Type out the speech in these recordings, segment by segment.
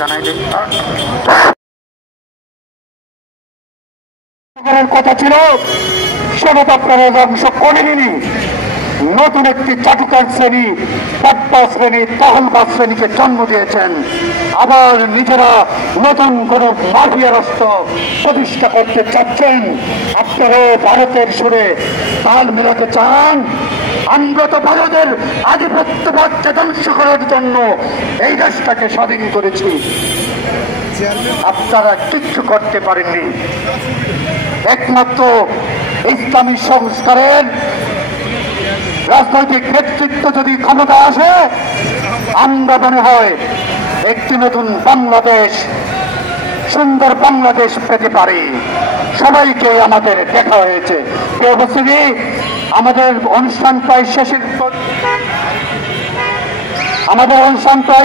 জানাই দিই। কথা ছিল সেটা তো আপনারা অংশ করেনি। নতুন একটি চাটুকার শ্রেণী, পাট্টা শ্রেণী, তহলবাজ শ্রেণীকে জন্ম দিয়েছেন। আবার নিজেরা নতুন কোন মাফিয়া রাষ্ট্র প্রতিষ্ঠা করতে চাচ্ছেন। আপনারা ভারতের সুরে তাল মেলাতে চান। আমরা তো ভারতের আধিপত্যবাদকে ধ্বংস করার জন্য এই দেশটাকে স্বাধীন করেছি। আপনারা কিচ্ছু করতে পারেননি। একমাত্র ইসলামী সংস্কারের রাজনৈতিক নেতৃত্ব যদি ক্ষমতা আসে, আমরা মনে হয় একটি নতুন বাংলাদেশ, সুন্দর বাংলাদেশ পেতে পারি। সবাইকে আমাদের দেখা হয়েছে। আমাদের অনুষ্ঠান প্রায়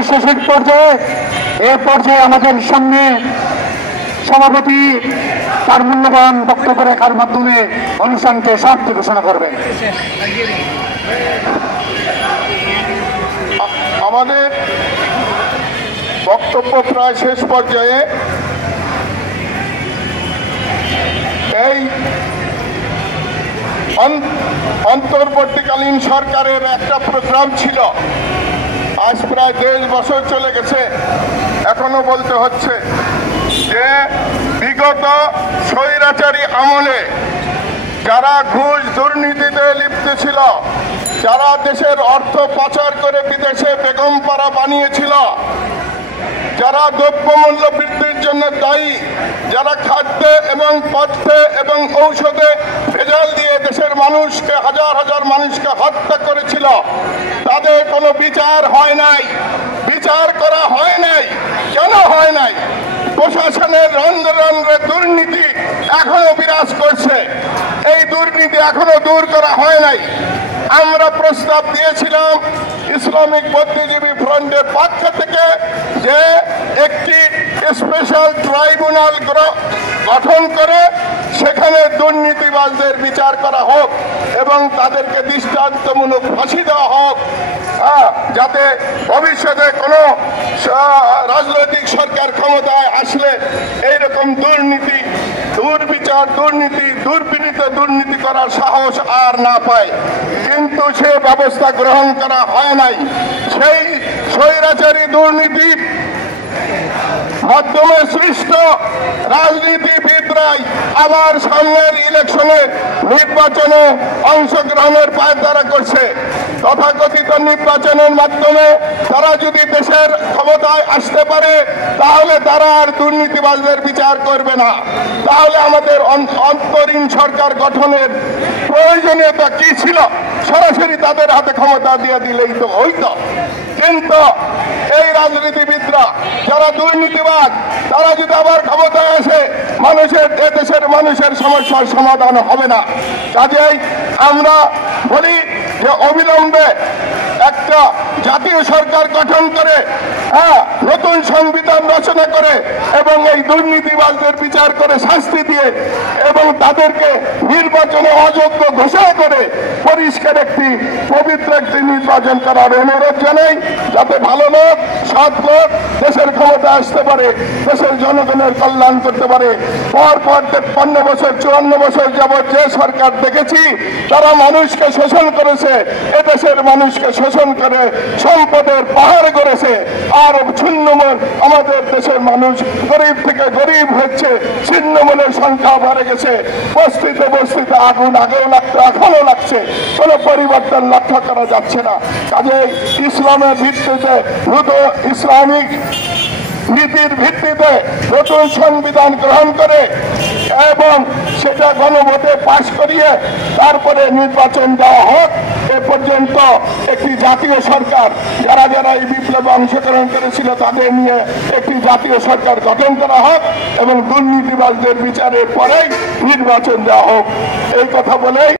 শেষের পর্যায়ে। এ পর্যায়ে আমাদের সামনে সভাপতি তার মূল্যবান বক্তব্য রাখার মাধ্যমে অনুষ্ঠানকে সমাপ্তি ঘোষণা করবেন। আমাদের বক্তব্য প্রায় শেষ পর্যায়ে। এই অন্তর্বর্তীকালীন সরকারের একটা প্রোগ্রাম ছিল, আজ প্রায় 1.5 বছর চলে গেছে। এখনো বলতে হচ্ছে যে বিগত স্বৈরাচারী আমলে যারা ঘুষ দুর্নীতিতে লিপ্ত ছিল, যারা দেশের অর্থ পাচার করে বিদেশে বেগমপাড়া বানিয়েছিল, যারা দ্রব্যমূল্য বৃদ্ধির জন্য দায়ী, যারা খাদ্যে এবং পথ্যে এবং ঔষধে ভেজাল দিয়ে দেশের মানুষকে, হাজার হাজার মানুষকে হত্যা করেছিল, তাদের কোনো বিচার হয় নাই, বিচার করা হয় নাই। কেন হয় নাই? প্রশাসনের রন্ধ্রে রন্ধ্রে দুর্নীতি এখনো বিরাজ করছে। এই দুর্নীতি এখনো দূর করা হয় নাই। আমরা প্রস্তাব দিয়েছিলাম ইসলামিক বুদ্ধিজীবী ফ্রন্টের পক্ষ থেকে যে একটি স্পেশাল ট্রাইব্যুনাল গঠন করে সেখানে দুর্নীতিবাজদের বিচার করা হোক এবং তাদেরকে দৃষ্টান্তমূলক ফাঁসি দেওয়া হোক, যাতে ভবিষ্যতে কোনো রাজনৈতিক সরকার ক্ষমতায় আসলে এইরকম দুর্নীতি, দুর্বিচার, দুর্নীতি, দুর্বিনীতে দুর্নীতি করার সাহস আর না পায়। কিন্তু সে ব্যবস্থা গ্রহণ করা হয় নাই। সেই স্বৈরাচারী দুর্নীতি মাধ্যমে সৃষ্ট রাজনীতিবিদরাই আবার সামনের ইলেকশনে, নির্বাচনে অংশগ্রহণের পায়তারা করছে। তথাকথিত নির্বাচনের মাধ্যমে তারা যদি দেশের ক্ষমতায় আসতে পারে, তাহলে তারা আর দুর্নীতিবাজদের বিচার করবে না। তাহলে আমাদের অন্তরীণ সরকার গঠনের প্রয়োজনীয়তা কি ছিল? সরাসরি তাদের হাতে ক্ষমতা দিয়ে দিলেই তো হইতো। কিন্তু এই রাজনীতিবিদরা যারা দুর্নীতিবাদ, তারা যদি আবার ক্ষমতায় আসে, দেশের মানুষের সমস্যার সমাধান হবে না। কাজেই আমরা বলি যে অবিলম্বে একটা জাতীয় সরকার গঠন করে, নতুন সংবিধান রচনা করে এবং এই দুর্নীতিবাজদের বিচার করে শাস্তি দিয়ে এবং তাদেরকে নির্বাচনে অযোগ্য ঘোষণা করে পরিষ্কার একটি পবিত্র একটি নির্বাচন করার অনুরোধ জানাই, যাতে ভালো লোক, সৎ লোক দেশের ক্ষমতা আসতে পারে, দেশের জনগণের কল্যাণ করতে পারে। পর 53 বছর 54 বছর যাবৎ যে সরকার দেখেছি, তারা মানুষকে শোষণ করেছে, এদেশের মানুষকে শোষণ করে সম্পদের পাহাড় করেছে। আর ছিন্নমূল আমাদের দেশের মানুষ গরিব থেকে গরিব হচ্ছে, ছিন্নমূলের সংখ্যা বেড়ে গেছে। বস্তিতে বস্তিতে আগুন আগেও লাগতো, এখনো লাগছে, কোনো পরিবর্তন লক্ষ্য করা যাচ্ছে না। কাজে ইসলামের ভিত্তিতে, ইসলামিক নীতির ভিত্তিতে নতুন সংবিধান গ্রহণ করে এবং সেটা গণভোটে পাশ করিয়ে তারপরে নির্বাচন দেওয়া হোক। এ পর্যন্ত একটি জাতীয় সরকার, যারা যারা এই বিপ্লবে অংশগ্রহণ করেছিল তাদের নিয়ে একটি জাতীয় সরকার গঠন করা হোক এবং দুর্নীতিবাজদের বিচারের পরেই নির্বাচন দেওয়া হোক। এই কথা বলেই